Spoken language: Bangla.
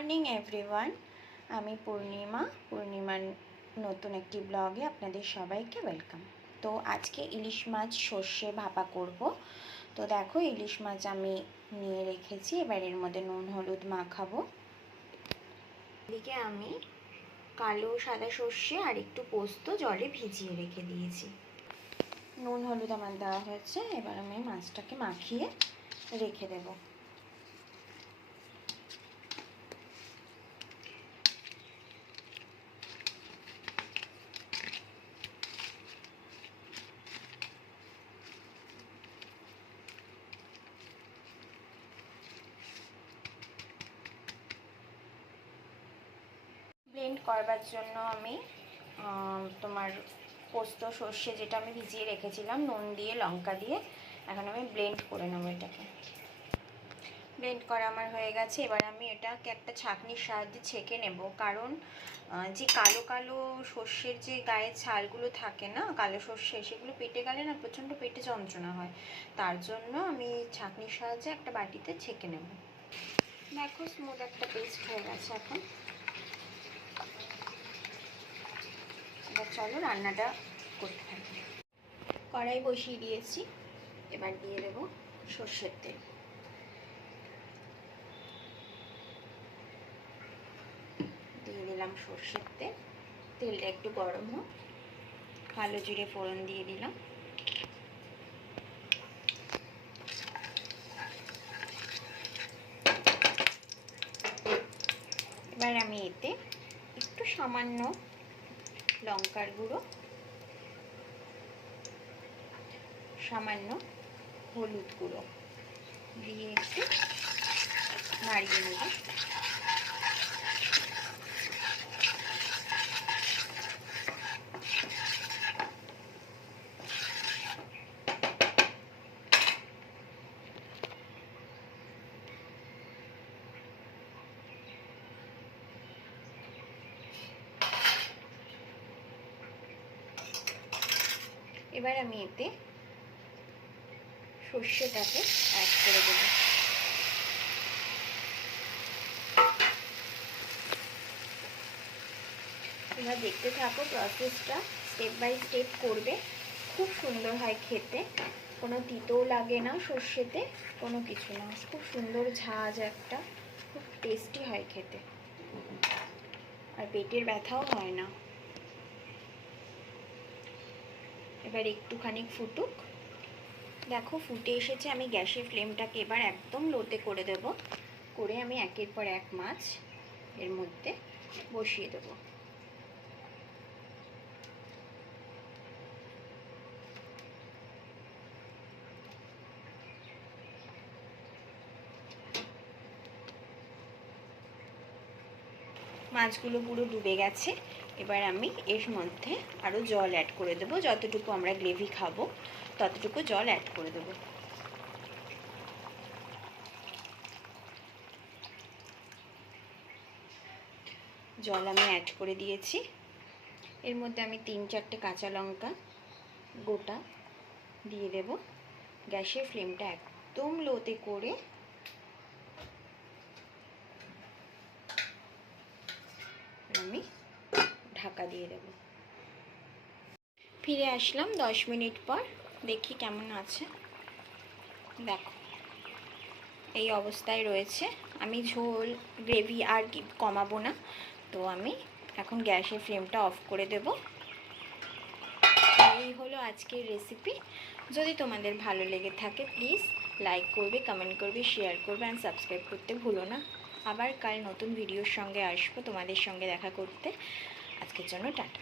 মর্নিং এভরিওয়ান, আমি পূর্ণিমার নতুন একটি ব্লগে আপনাদের সবাইকে ওয়েলকাম। তো আজকে ইলিশ মাছ সর্ষে ভাপা করব। তো দেখো, ইলিশ মাছ আমি নিয়ে রেখেছি, এবার এর মধ্যে নুন হলুদ মাখাবো। এদিকে আমি কালো সাদা সর্ষে আর একটু পোস্ত জলে ভিজিয়ে রেখে দিয়েছি। নুন হলুদ আমার দেওয়া হয়েছে, এবার আমি মাছটাকে মাখিয়ে রেখে দেবো। ব্লেন্ড করবার জন্য আমি তোমার পোস্ত সর্ষে যেটা আমি ভিজিয়ে রেখেছিলাম নুন দিয়ে লঙ্কা দিয়ে, এখন আমি ব্লেন্ড করে নেবো। এটাকে ব্লেন্ড করা আমার হয়ে গেছে। এবার আমি এটাকে একটা ছাঁকনির সাহায্যে ছেঁকে নেব, কারণ যে কালো কালো সর্ষের যে গায়ের ছালগুলো থাকে না, কালো সর্ষে, সেগুলো পেটে গেলে না প্রচণ্ড পেটে যন্ত্রণা হয়। তার জন্য আমি ছাঁকনির সাহায্যে একটা বাটিতে ছেঁকে নেব। দেখো, স্মুথ একটা পেস্ট হয়ে গেছে। এখন এবার চলো রান্নাটা করতে থাকি। কড়াই বসিয়ে দিয়েছি, এবার দিয়ে দেব সর্ষের তেল। দিয়ে দিলাম সর্ষের তেল। তেলটা একটু গরম হোক, কালো জিরে ফোড়ন দিয়ে দিলাম। এবার আমি এতে একটু সামান্য লঙ্কার গুঁড়ো, সামান্য হলুদ গুঁড়ো দিয়ে একটু নাড়িয়ে নেব। এবার আমি এতে সর্ষেটাকে অ্যাড করে দেব। তোমরা দেখতে থাকো প্রসেসটা, স্টেপ বাই স্টেপ করবে। খুব সুন্দর হয় খেতে, কোনো তিতও লাগে না সর্ষেতে, কোনো কিছু না, খুব সুন্দর ঝাঁঝ একটা, খুব টেস্টি হয় খেতে, আর পেটের ব্যথাও হয় না। এবার একটুখানি ফুটুক। দেখো ফুটে এসেছে, আমি গ্যাসের ফ্লেমটাকে এবার একদম লোতে করে দেব। করে আমি একের পর এক মাছ এর মধ্যে বসিয়ে দেব। মাছগুলো পুরো ডুবে গেছে। এবার আমি এর মধ্যে আরও জল অ্যাড করে দেবো, যতটুকু আমরা গ্রেভি খাবো ততটুকু জল অ্যাড করে দেবো। জল আমি অ্যাড করে দিয়েছি। এর মধ্যে আমি 3-4টে কাঁচা লঙ্কা গোটা দিয়ে দেব। গ্যাসের ফ্লেমটা একদম লোতে করে আমি ঢাকা দিয়ে দেব। ফিরে আসলাম 10 মিনিট পর, দেখি কেমন আছে। দেখো এই অবস্থায় রয়েছে। আমি ঝোল গ্রেভি আর কি কমাবো না, তো আমি এখন গ্যাসের ফ্লেমটা অফ করে দেব। এই হলো আজকের রেসিপি। যদি তোমাদের ভালো লেগে থাকে প্লিজ লাইক করবে, কমেন্ট করবে, শেয়ার করবে অ্যান্ড সাবস্ক্রাইব করতে ভুলো না। আবার কাল নতুন ভিডিওর সঙ্গে আসবো তোমাদের সঙ্গে দেখা করতে। আজকের জন্য টাটা।